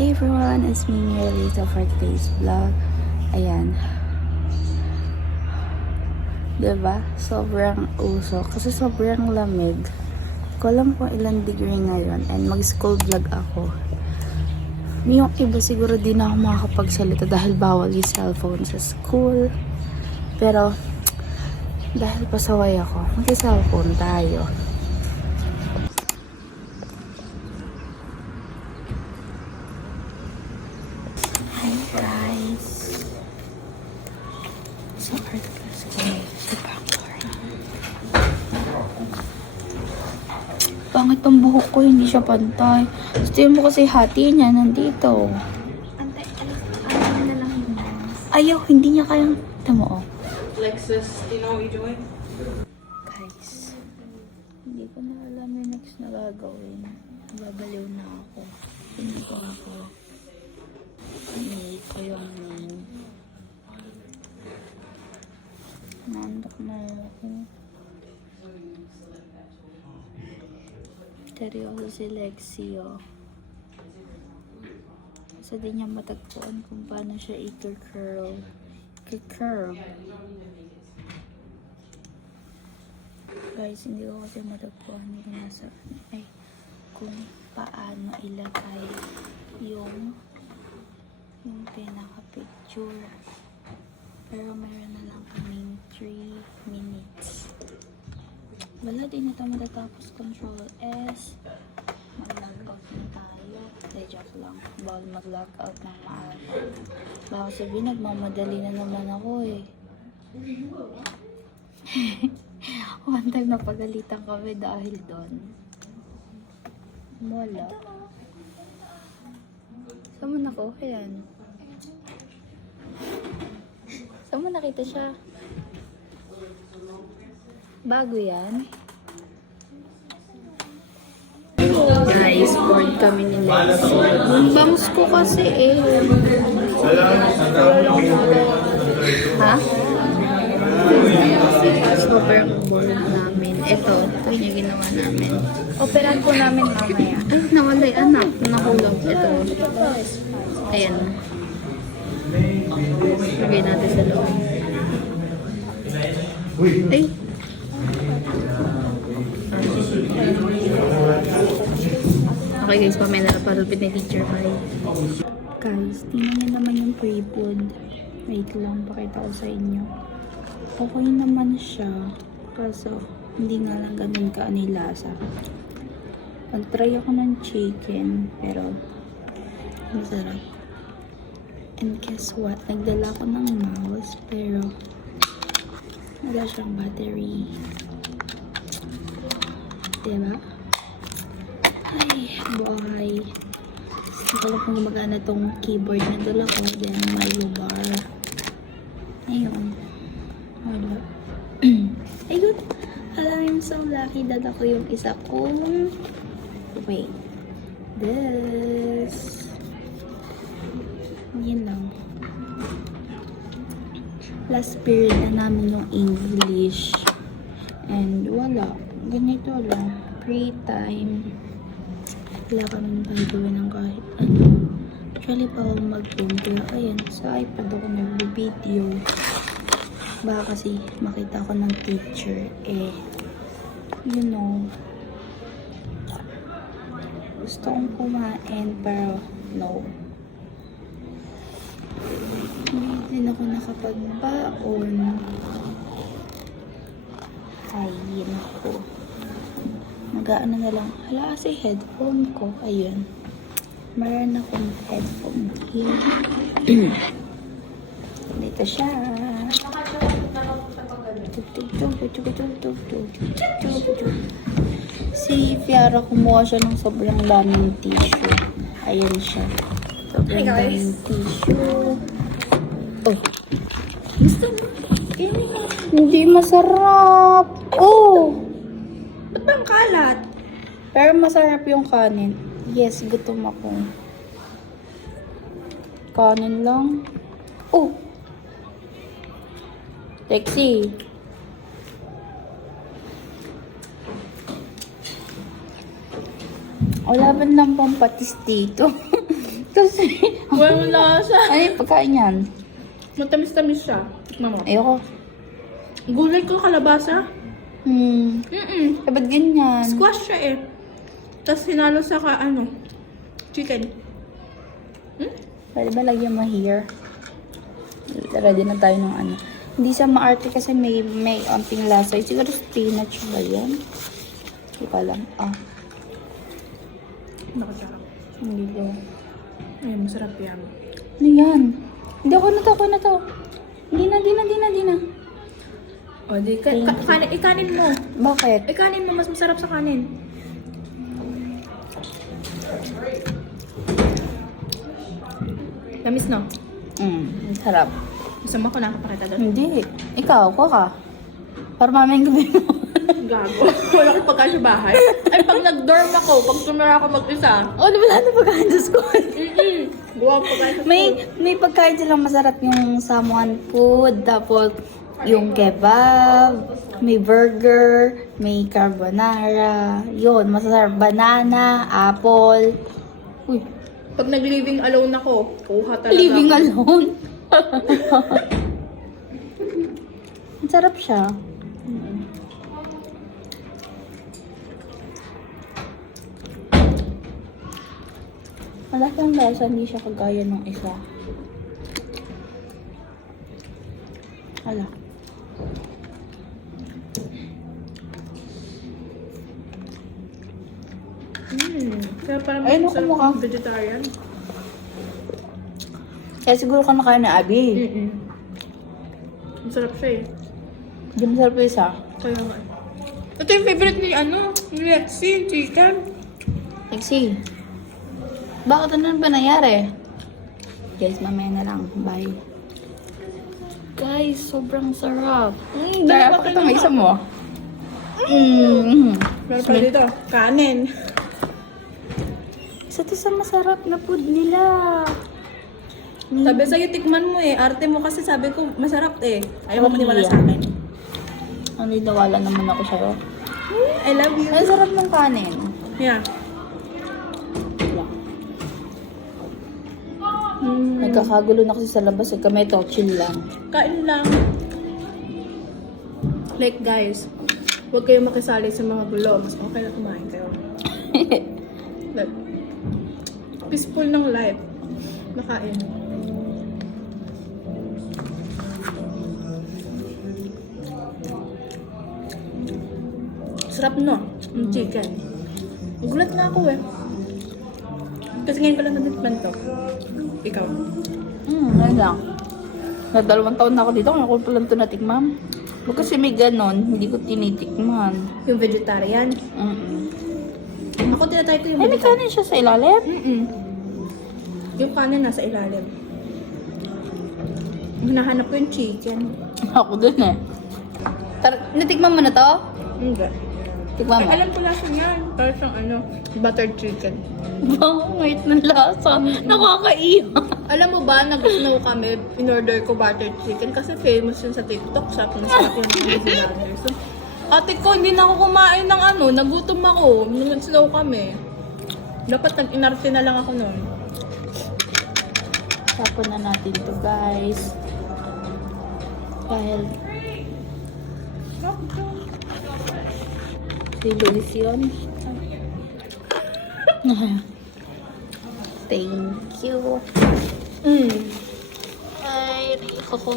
Hey everyone, it's me Miralita for today's vlog. Ayan. Diba? Sobrang uso. Kasi sobrang lamig. Hindi ko alam kung ilang degree ngayon. And mag-school vlog ako. Yung iba siguro di na ako makakapagsalita dahil bawal yung cellphone sa school. Pero, dahil pasaway ako, mag-cellphone tayo. Hi guys! So, art class kami sa Bangor. Pangit ang buhok ko, hindi siya pantay. Gusto mo kasi hati niya nandito. Antay, ano na lang yun. Ayaw, hindi niya kayang tamo. Lexus, do you know what you're doing? Guys, hindi ko na alam yung next na gagawin. Babaliw na ako. Hindi ko ako. Hindi ko yung nandok na ako. Seryoso si Lexi, oh. Kasi di niya matagpuan kung paano siya i-curl. Guys, hindi ko kasi matagpuan kung nasa, kung paano ilagay yung pinaka-picture. Pero meron na lang kaming 3 minutes. Wala din ito matatapos. Control S. Mag-logout na tayo. Joke lang. Bawal mag-logout ng maaga. Baka sabihin, nagmamadali na naman ako eh. One time napagalitan kami dahil doon. Wala. Saan mo nakuha yan? Saan mo nakita siya? Bago yan? Guys, bored kami ni Lexi. Yung bangs ko kasi eh. Ha? Sobrang bored namin. Ito yung ginawa namin. Operan po namin mamaya. Ay, nawala yung anak. Nahulog. Ito. Ayan. Lagay natin sa loob. Ay. Okay guys, pamaya na parupit ni teacher Mai. Guys, tingnan niyo naman yung pre-food. Wait lang, pakita ko sa inyo. Okay naman siya. Kaso, hindi nga lang ganun ka lasa. Nag-try ako ng chicken, pero masarap. And guess what? Nagdala ko ng mouse, pero wala siyang battery. Diba? Ay, buhay. Hindi ko lang kung gumagana tong keyboard na dala ko. Then, may bar. Ayun. Wala. Ayun. Alam, I'm so lucky. Dala ko yung isa kong... Wait. This. Yan lang. Last period na namin yung English. And wala. Ganito lang. Free time. Wala kami gagawin ng kahit ano. Actually, pa ako mag-film. Pero ayan, sa iPad ako nag-video. Baka kasi makita ko ng teacher. Eh, you know, gusto kong kumain, pero no. Hindi din ako nakapagbaon. Ay, yun ako. Nag-ano na lang. Hala kasi headphone ko. Ayun. Meron akong headphone here. Dito siya. Si Fiara kumuha siya ng sobrang daming tissue. Ayan siya. Sobrang daming tissue. Oh. Gusto mo? Hindi masarap. Oh. Ba't bang kalat? Pero masarap yung kanin. Yes, gutom ako. Kanin lang. Oh! Lexi. Wala ba ng pampatis dito? Kasi, Walang lasa. ano yung pagkain yan? Matamis-tamis siya. Tikman mo. Ayoko. Gulay ko kalabasa. Eh, ba't ganyan? Squash siya eh. Tapos hinalo sa chicken. Pwede ba lagyan mo here? Ready na tayo ng ano. Hindi siya maarte kasi may onting lasa. Siguro spinach ba yan? Hindi ko alam. Nakasarap. Hindi ko. Ay, masarap yan. Ano yan? Hindi ako na to. Hindi na. O, ikanin mo. Bakit? Ikanin mo, mas masarap sa kanin. Tamis, no? Ang sarap. Gusto mo ako nakapakita doon? Hindi. Ikaw, kuha ka. Para mamaya gabi mo. Gago. Wala ko pagka sa bahay. Ay, pag nag-dorm ako, pag tumira ako mag-isa. Wala na pagkain sa school. Gawa ko pagka sa May pagkain silang masarap yung Samoan food, tapos yung kebab, may burger, may carbonara, yun, masarap. Banana, apple. Uy, Pag nag-living alone ako, kuha talaga. living ako. alone. Masarap siya. Malaki ang lasa, hindi siya kagaya ng isa. Ala. Kaya parang Ayun, masarap kumukha. ng vegetarian. Kaya siguro ka nakain na Abi. Masarap siya eh. Hindi masarap yung isa. Kaya nga. Ito yung favorite ni ni Lexi, chicken. Lexi, bakit ano ba nangyari? Guys, mamaya na lang. Bye. Guys, sobrang sarap. Kaya bakit ang isa mo? Meron pa dito, kanin. Isa to sa masarap na food nila. Sabi sa'yo, tikman mo eh. Arte mo kasi sabi ko, masarap eh. Ayaw mo Okay, maniwala yeah. sa akin. Ano, nawala naman ako sa'yo. I love you. Ang sarap ng kanin. Yeah. Nagkakagulo na kasi sa labas. Kami ito, chill lang. Kain lang. Like guys, huwag kayong makisali sa mga gulo. Mas okay na kumain kayo. Like, peaceful ng life. Nakain. Sarap no? Yung chicken. Gulat na ako eh. Kasi ngayon ko lang natikman to. Ikaw. Ano lang. Na 2 taon na ako dito, kaya ko pa lang ito natikmam. Huwag kasi may ganon, hindi ko tinitikman. Yung vegetarian. Ako tinatry ko yung Ay, may vegetarian. kanin siya sa ilalim? Yung kanin nasa ilalim. Hinahanap ko yung chicken. Ako din eh. Natikman mo na to? Hindi. Tikman mo. Alam ko lasa niyan. Parang siyang buttered chicken. Bangit ng lasa. Nakakaiyak. Alam mo ba, nag-snow kami, in-order ko buttered chicken kasi famous yun sa TikTok. Sarap yung vlogger. So, ate ko, hindi na ako kumain ng nagutom ako. Nung nag-snow kami. Dapat nag-inarte na lang ako noon. Tapon na natin to, guys. Dahil Revolution. Thank you. Ay, ko.